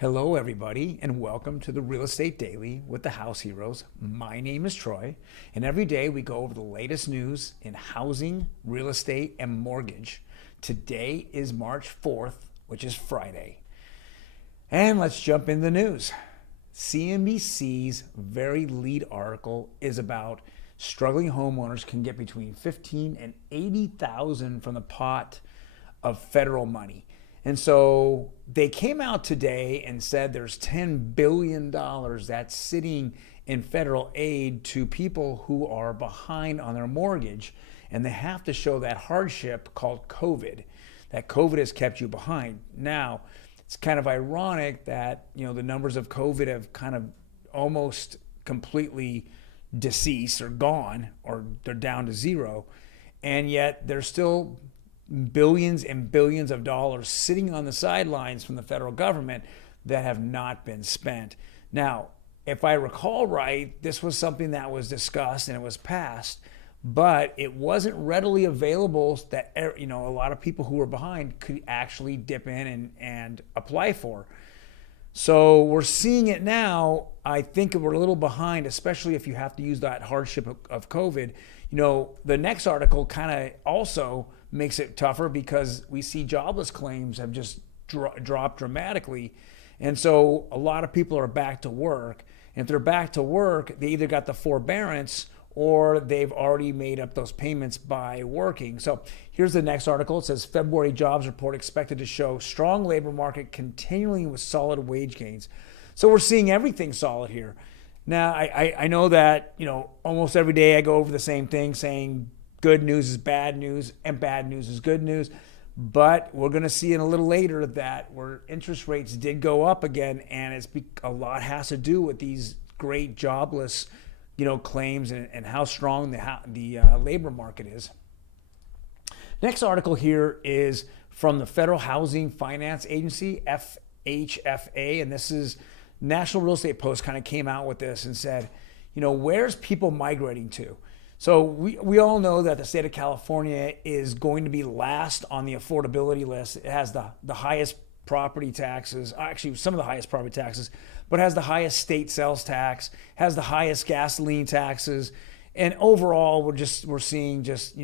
Hello, everybody, and welcome to the Real Estate Daily with the House Heroes. My name is Troy, and every day we go over the latest news in housing, real estate, and mortgage. Today is March 4th, which is Friday. And let's jump in the news. CNBC's very lead article is about struggling homeowners can get between 15 and 80,000 from the pot of federal money. And so they came out today and said there's $10 billion that's sitting in federal aid to people who are behind on their mortgage, and they have to show that hardship called COVID. That COVID has kept you behind. Now, it's kind of ironic that, the numbers of COVID have kind of almost completely deceased or gone, or they're down to zero, and yet there's still billions and billions of dollars sitting on the sidelines from the federal government that have not been spent. Now, if I recall right, this was something that was discussed and it was passed, but it wasn't readily available that a lot of people who were behind could actually dip in and apply for. So we're seeing it now. I think we're a little behind, especially if you have to use that hardship of COVID. The next article kind of also makes it tougher because we see jobless claims have just dropped dramatically. And so a lot of people are back to work. And if they're back to work, they either got the forbearance or they've already made up those payments by working. So here's the next article. It says February jobs report expected to show strong labor market continuing with solid wage gains. So we're seeing everything solid here. Now, I know that, almost every day I go over the same thing saying good news is bad news and bad news is good news. But we're going to see in a little later that where interest rates did go up again, and a lot has to do with these great jobless, claims and how strong the labor market is. Next article here is from the Federal Housing Finance Agency, FHFA, and this is National Real Estate Post kind of came out with this and said, where's people migrating to? So we all know that the state of California is going to be last on the affordability list. It has the highest property taxes, actually some of the highest property taxes, but has the highest state sales tax, has the highest gasoline taxes, and overall we're seeing just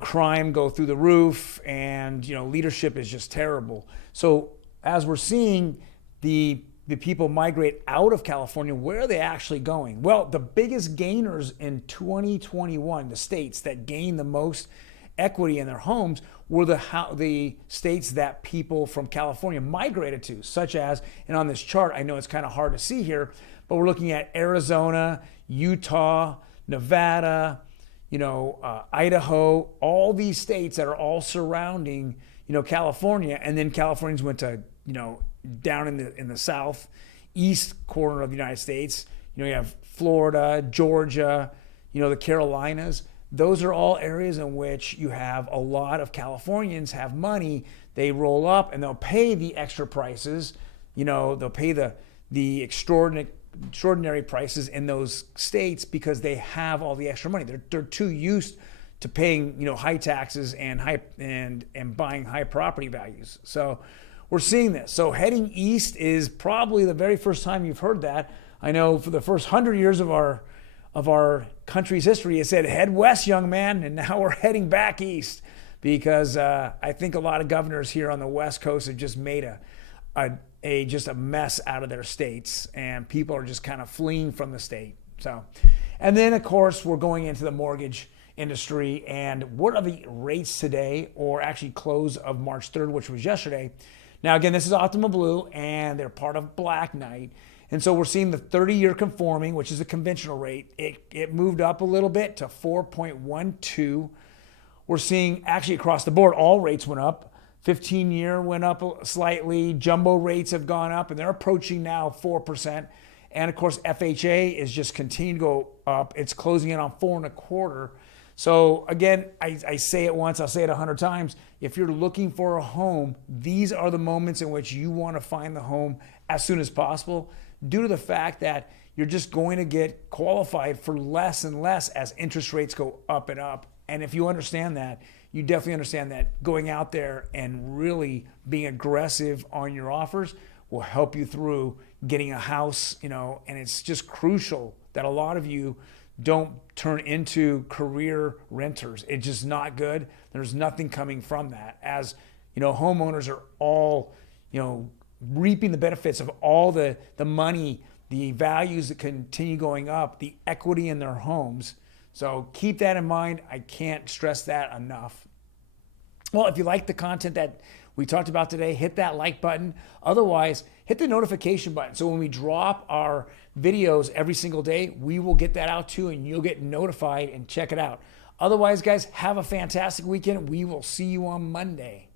crime go through the roof, and leadership is just terrible. So as we're seeing the people migrate out of California, where are they actually going? Well, the biggest gainers in 2021, the states that gained the most equity in their homes, were the states that people from California migrated to, such as, and on this chart, I know it's kind of hard to see here, but we're looking at Arizona, Utah, Nevada, Idaho, all these states that are all surrounding, California, and then Californians went to, down in the southeast corner of the United States. You have Florida, Georgia, the Carolinas. Those are all areas in which you have a lot of Californians have money. They roll up and they'll pay the extra prices. They'll pay the extraordinary prices in those states because they have all the extra money. They're too used to paying high taxes and buying high property values. So we're seeing this. So heading east is probably the very first time you've heard that. I know for the first 100 years of our country's history, it said head west, young man, and now we're heading back east because I think a lot of governors here on the West Coast have just made just a mess out of their states, and people are just kind of fleeing from the state. So, and then of course we're going into the mortgage industry, and what are the rates today, or actually close of March 3rd, which was yesterday. Now, again, this is Optima Blue, and they're part of Black Knight. And so we're seeing the 30-year conforming, which is a conventional rate. It moved up a little bit to 4.12. We're seeing actually across the board, all rates went up. 15-year went up slightly. Jumbo rates have gone up, and they're approaching now 4%. And of course, FHA is just continuing to go up. It's closing in on 4.25. So again, I say it once, I'll say it 100 times. If you're looking for a home, these are the moments in which you want to find the home as soon as possible, due to the fact that you're just going to get qualified for less and less as interest rates go up and up. And if you understand that, you definitely understand that going out there and really being aggressive on your offers will help you through getting a house, and it's just crucial that a lot of you don't turn into career renters. It's just not good. There's nothing coming from that. As homeowners are all, reaping the benefits of all the money, the values that continue going up, the equity in their homes. So keep that in mind. I can't stress that enough. Well, if you like the content that we talked about today, hit that like button. Otherwise, hit the notification button. So when we drop our videos every single day, we will get that out too, and you'll get notified and check it out. Otherwise, guys, have a fantastic weekend. We will see you on Monday.